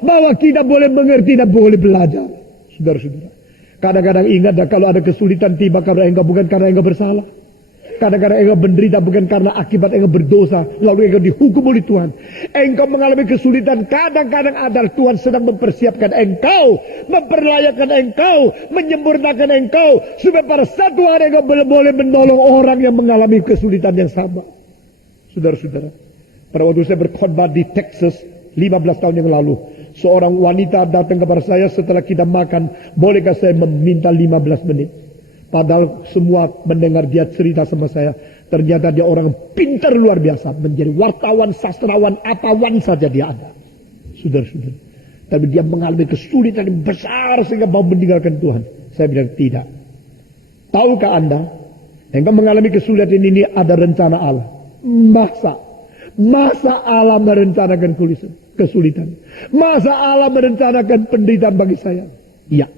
Bahwa kita boleh mengerti dan boleh belajar. Saudara-saudara. Kadang-kadang ingat kalau ada kesulitan tiba karena engkau bukan karena engkau bersalah. Kadang-kadang engkau menderita bukan karena akibat engkau berdosa. Lalu engkau dihukum oleh Tuhan. Engkau mengalami kesulitan. Kadang-kadang adalah Tuhan sedang mempersiapkan engkau. Memperlayakan engkau. Menyempurnakan engkau. Supaya pada satu hari engkau boleh menolong orang yang mengalami kesulitan yang sama. Saudara-saudara. Pada waktu saya berkhotbah di Texas 15 tahun yang lalu. Seorang wanita datang kepada saya setelah kita makan. Bolehkah saya meminta 15 menit? Padahal semua mendengar dia cerita sama saya. Ternyata dia orang pintar luar biasa. Menjadi wartawan, sastrawan, apawan saja dia ada. Saudara-saudara. Tapi dia mengalami kesulitan yang besar sehingga mau meninggalkan Tuhan. Saya bilang tidak. Tahukah Anda? Engkau mengalami kesulitan ini ada rencana Allah. Masa Allah merencanakan kesulitan? Masa Allah merencanakan penderitaan bagi saya? Iya.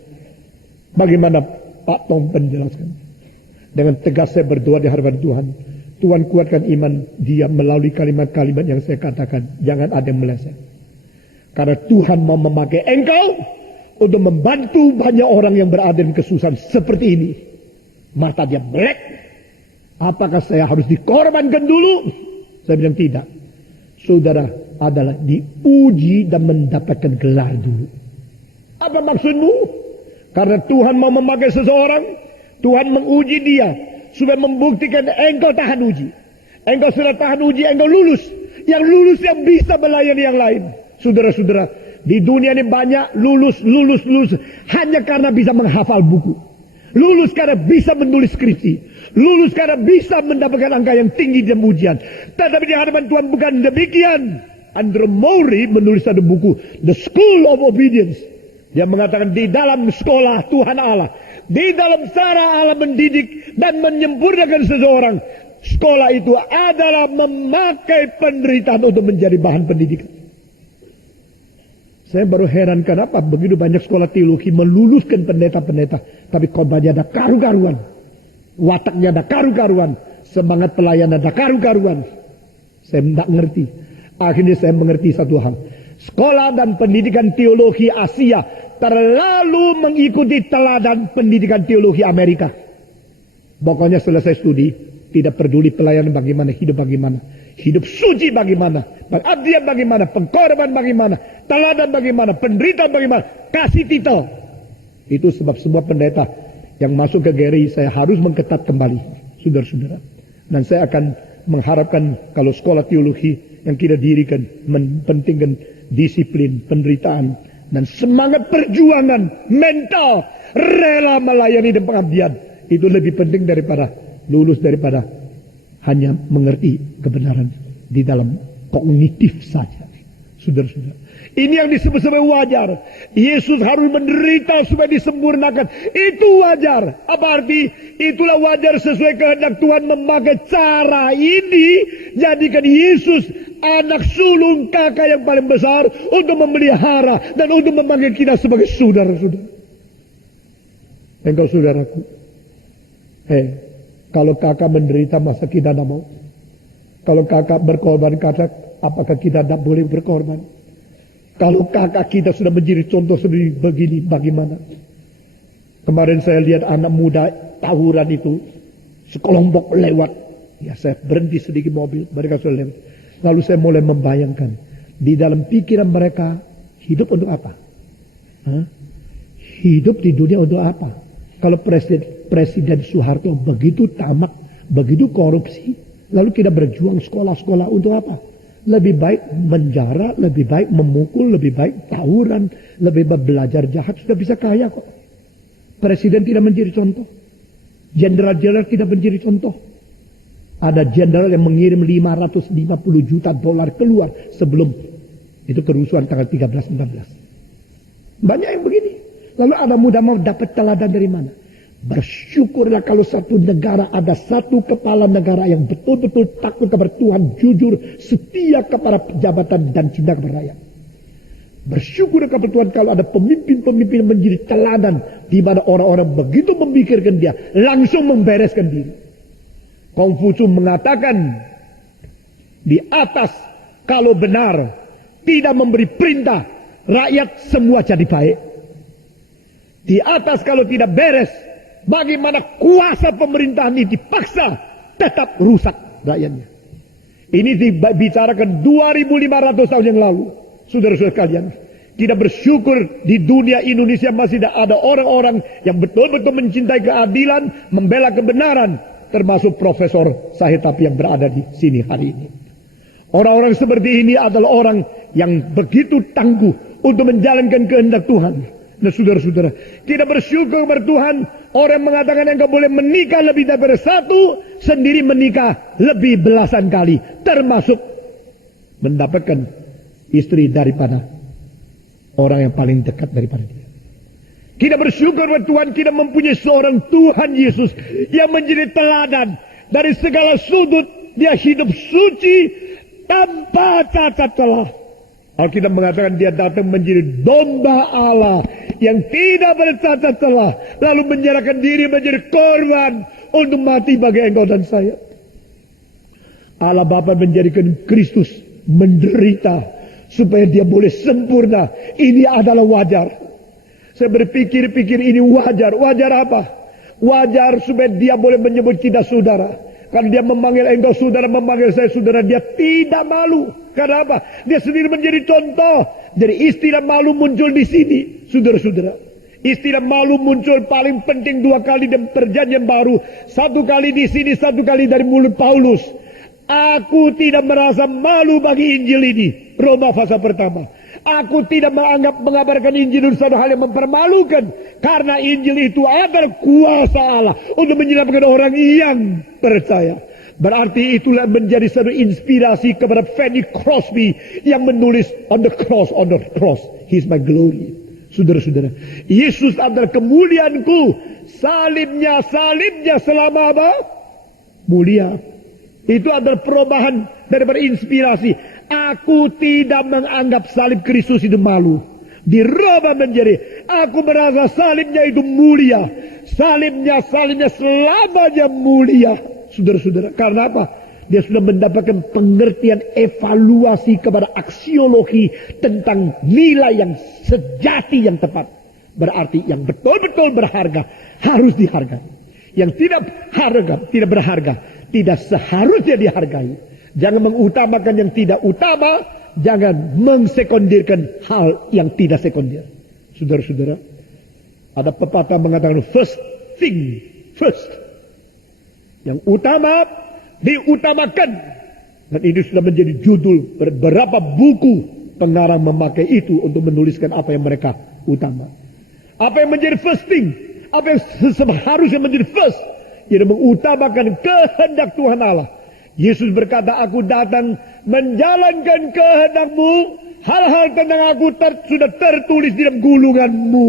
Bagaimana Pak Tom menjelaskan? Dengan tegas saya berdoa di hadapan Tuhan. Tuhan kuatkan iman dia melalui kalimat-kalimat yang saya katakan. Jangan ada yang meleset. Karena Tuhan mau memakai engkau untuk membantu banyak orang yang berada di kesusahan seperti ini. Mata dia melek. Apakah saya harus dikorbankan dulu? Saya bilang tidak. Saudara adalah diuji dan mendapatkan gelar dulu. Apa maksudmu? Karena Tuhan mau memakai seseorang, Tuhan menguji dia supaya membuktikan engkau tahan uji. Engkau sudah tahan uji, engkau lulus. Yang lulus yang bisa melayani yang lain. Saudara-saudara, di dunia ini banyak lulus hanya karena bisa menghafal buku. Lulus karena bisa menulis skripsi. Lulus karena bisa mendapatkan angka yang tinggi dalam ujian. Tetapi di hadapan Tuhan bukan demikian. Andrew Maury menulis satu buku, The School of Obedience. Dia mengatakan di dalam sekolah Tuhan Allah. Di dalam cara Allah mendidik dan menyempurnakan seseorang. Sekolah itu adalah memakai penderitaan untuk menjadi bahan pendidikan. Saya baru heran kenapa begitu banyak sekolah teologi meluluskan pendeta-pendeta. Tapi korbannya ada karu-karuan. Wataknya ada karu-karuan. Semangat pelayanan ada karu-karuan. Saya tidak ngerti. Akhirnya saya mengerti satu hal. Sekolah dan pendidikan teologi Asia terlalu mengikuti teladan pendidikan teologi Amerika. Pokoknya selesai studi, tidak peduli pelayanan bagaimana, hidup bagaimana. Hidup suci bagaimana, pengabdian bagaimana, pengkorban bagaimana, teladan bagaimana, penderitaan bagaimana, kasih titel. Itu sebab semua pendeta yang masuk ke GRI saya harus mengketat kembali, saudara-saudara. Dan saya akan mengharapkan kalau sekolah teologi yang kita dirikan mempentingkan disiplin, penderitaan, dan semangat perjuangan, mental, rela melayani dan pengabdian. Itu lebih penting daripada lulus, daripada hanya mengerti kebenaran di dalam kognitif saja. Saudara-saudara, ini yang disebut sebagai wajar. Yesus harus menderita supaya disempurnakan. Itu wajar. Apa arti? Itulah wajar sesuai kehendak Tuhan memakai cara ini. Jadikan Yesus anak sulung kakak yang paling besar untuk memelihara dan untuk memanggil kita sebagai saudara-saudara. Engkau saudaraku. Kalau kakak menderita masa kita tidak mau? Kalau kakak berkorban, apakah kita tidak boleh berkorban? Kalau kakak kita sudah menjadi contoh seperti begini, bagaimana? Kemarin saya lihat anak muda tawuran itu, sekelompok lewat. Ya, saya berhenti sedikit mobil, mereka sudah lewat. Lalu saya mulai membayangkan, di dalam pikiran mereka, hidup untuk apa? Hidup di dunia untuk apa? Kalau Presiden Soeharto begitu tamak, begitu korupsi, lalu kita berjuang sekolah-sekolah untuk apa? Lebih baik menjara, lebih baik memukul, lebih baik tawuran, lebih baik belajar jahat, sudah bisa kaya kok. Presiden tidak menjadi contoh. Jenderal-jenderal tidak menjadi contoh. Ada jenderal yang mengirim 550 juta dolar keluar sebelum itu kerusuhan tanggal 13-14. Banyak yang begini. Lalu ada muda mau dapat teladan dari mana? Bersyukurlah kalau satu negara ada satu kepala negara yang betul-betul takut kepada Tuhan, jujur, setia kepada jabatan dan cinta kepada rakyat. Bersyukur kepada Tuhan kalau ada pemimpin-pemimpin yang menjadi teladan di mana orang-orang begitu memikirkan dia langsung membereskan diri. Konfusius mengatakan di atas kalau benar tidak memberi perintah rakyat semua jadi baik. Di atas kalau tidak beres, bagaimana kuasa pemerintahan ini dipaksa tetap rusak rakyatnya. Ini dibicarakan 2500 tahun yang lalu. Saudara-saudara sekalian, kita bersyukur di dunia Indonesia masih ada orang-orang yang betul-betul mencintai keadilan, membela kebenaran, termasuk Profesor Sahetapi yang berada di sini hari ini. Orang-orang seperti ini adalah orang yang begitu tangguh untuk menjalankan kehendak Tuhan. Nah, saudara-saudara, kita bersyukur kepada Tuhan. Orang mengatakan engkau boleh menikah lebih daripada satu, sendiri menikah lebih belasan kali, termasuk mendapatkan istri daripada orang yang paling dekat daripada dia. Kita bersyukur kepada Tuhan, kita mempunyai seorang Tuhan Yesus yang menjadi teladan dari segala sudut. Dia hidup suci tanpa cacat celah. Alkitab mengatakan dia datang menjadi domba Allah yang tidak bercacat celah, lalu menyerahkan diri menjadi korban untuk mati bagi engkau dan saya. Allah Bapa menjadikan Kristus menderita supaya dia boleh sempurna. Ini adalah wajar. Saya berpikir-pikir ini wajar. Wajar apa? Wajar supaya dia boleh menyebut kita saudara. Kalau dia memanggil engkau saudara, memanggil saya saudara, dia tidak malu. Karena apa? Dia sendiri menjadi contoh. Jadi istilah malu muncul di sini, saudara-saudara. Istilah malu muncul paling penting 2 kali dalam perjanjian baru. 1 kali di sini, 1 kali dari mulut Paulus. Aku tidak merasa malu bagi Injil ini. Roma pasal pertama. Aku tidak mengabarkan Injil itu satu hal yang mempermalukan. Karena Injil itu adalah kuasa Allah untuk menyelamatkan orang yang percaya. Berarti itulah menjadi satu inspirasi kepada Fanny Crosby yang menulis on the cross, He's my glory. Saudara-saudara, Yesus adalah kemuliaanku. Salibnya selama apa? Mulia. Itu adalah perubahan daripada inspirasi. Aku tidak menganggap salib Kristus itu malu. Dirubah menjadi, aku merasa salibnya itu mulia. Salibnya selamanya mulia. Saudara-saudara, karena apa? Dia sudah mendapatkan pengertian evaluasi kepada aksiologi tentang nilai yang sejati yang tepat. Berarti yang betul-betul berharga harus dihargai. Yang tidak berharga, tidak seharusnya dihargai. Jangan mengutamakan yang tidak utama, jangan mengsekondirkan hal yang tidak sekondir. Saudara-saudara, ada pepatah mengatakan first thing first. Yang utama diutamakan. Dan ini sudah menjadi judul beberapa buku pengarang memakai itu untuk menuliskan apa yang mereka utama. Apa yang menjadi first thing, apa yang seharusnya menjadi first, yaitu mengutamakan kehendak Tuhan Allah. Yesus berkata, aku datang menjalankan kehendakmu. Hal-hal tentang aku sudah tertulis di dalam gulunganmu.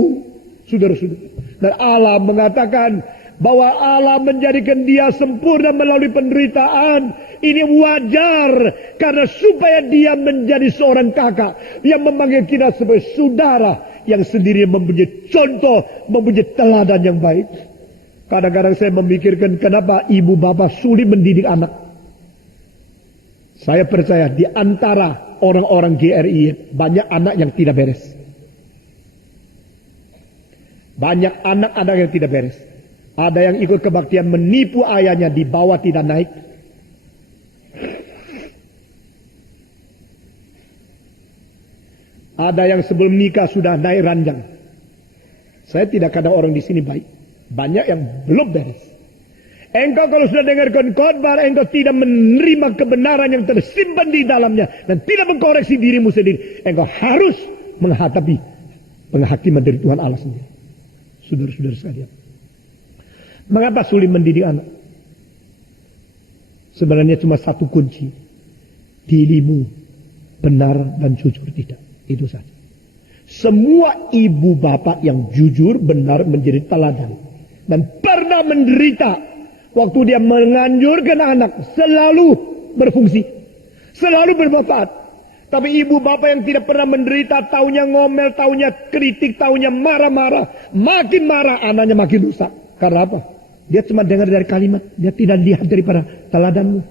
Saudara-saudara. Dan Allah mengatakan bahwa Allah menjadikan dia sempurna melalui penderitaan. Ini wajar, karena supaya dia menjadi seorang kakak yang memanggil kita sebagai saudara, yang sendiri mempunyai contoh, mempunyai teladan yang baik. Kadang-kadang saya memikirkan kenapa ibu bapak sulit mendidik anak. Saya percaya di antara orang-orang GRI banyak anak yang tidak beres. Banyak anak-anak yang tidak beres. Ada yang ikut kebaktian menipu ayahnya, di bawah tidak naik. Ada yang sebelum nikah sudah naik ranjang. Saya tidak kata orang di sini baik. Banyak yang belum beres. Engkau kalau sudah dengarkan khotbah, engkau tidak menerima kebenaran yang tersimpan di dalamnya dan tidak mengkoreksi dirimu sendiri. Engkau harus menghadapi penghakiman dari Tuhan Allah sendiri. Saudara-saudara sekalian. Mengapa sulit mendidik anak? Sebenarnya cuma satu kunci. Dirimu benar dan jujur tidak. Itu saja. Semua ibu bapak yang jujur benar menjadi teladan. Dan pernah menderita. Waktu dia menganjurkan anak. Selalu berfungsi. Selalu bermanfaat. Tapi ibu bapak yang tidak pernah menderita. Taunya ngomel, taunya kritik, taunya marah-marah. Makin marah anaknya makin rusak. Karena apa? Dia cuma dengar dari kalimat. Dia tidak lihat daripada teladanmu.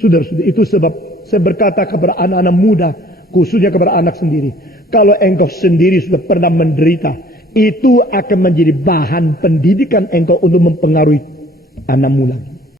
Saudara-saudara, itu sebab saya berkata kepada anak-anak muda, khususnya kepada anak sendiri. Kalau engkau sendiri sudah pernah menderita, itu akan menjadi bahan pendidikan engkau untuk mempengaruhi anakmu lagi.